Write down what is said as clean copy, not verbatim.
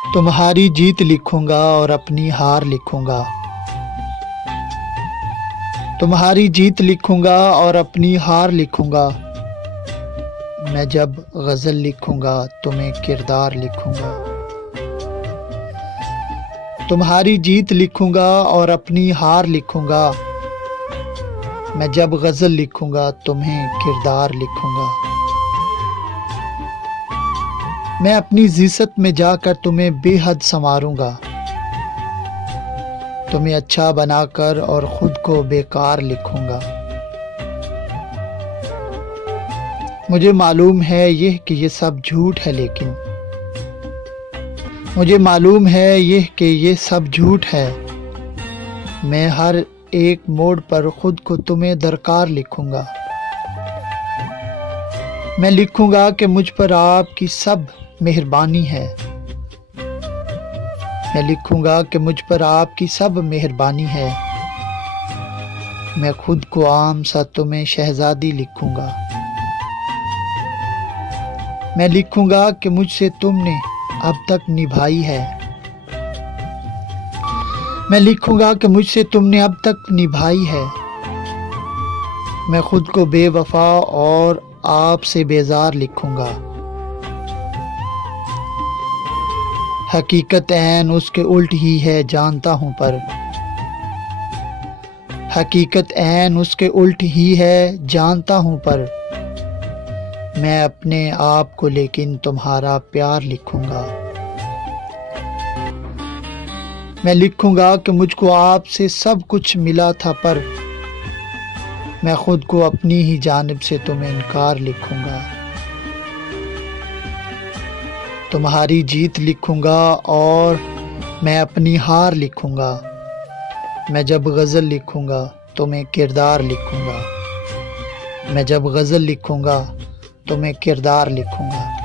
तुम्हारी जीत लिखूंगा और अपनी हार लिखूंगा। तुम्हारी जीत लिखूंगा और अपनी हार लिखूंगा। मैं जब गज़ल लिखूंगा तो मैं किरदार लिखूंगा। तुम्हारी जीत लिखूंगा और अपनी हार लिखूंगा। मैं जब गज़ल लिखूंगा तुम्हें किरदार लिखूंगा। मैं अपनी ज़िस्सत में जाकर तुम्हें बेहद संवारूंगा। तुम्हें अच्छा बनाकर और खुद को बेकार लिखूंगा। मुझे मालूम है यह कि ये सब झूठ है, लेकिन मुझे मालूम है यह कि ये सब झूठ है। मैं हर एक मोड़ पर खुद को तुम्हें दरकार लिखूंगा। मैं लिखूंगा कि मुझ पर आपकी सब मेहरबानी है। मैं लिखूंगा कि मुझ पर आपकी सब मेहरबानी है। मैं खुद को आम सा तुम्हें शहजादी लिखूंगा। मैं लिखूंगा कि मुझसे तुमने अब तक निभाई है। मैं लिखूंगा कि मुझसे तुमने अब तक निभाई है। मैं खुद को बेवफा और आपसे बेजार लिखूंगा। हकीकत ऐन उसके उल्ट ही है जानता हूं, पर हकीकत ऐन उसके उल्ट ही है जानता हूं, पर मैं अपने आप को लेकिन तुम्हारा प्यार लिखूंगा। मैं लिखूंगा कि मुझको आपसे सब कुछ मिला था, पर मैं खुद को अपनी ही जानिब से तुम्हें इनकार लिखूंगा। तुम्हारी जीत लिखूंगा और मैं अपनी हार लिखूंगा। मैं जब गज़ल लिखूंगा तो मैं किरदार लिखूंगा। मैं जब गज़ल लिखूंगा तो मैं किरदार लिखूंगा।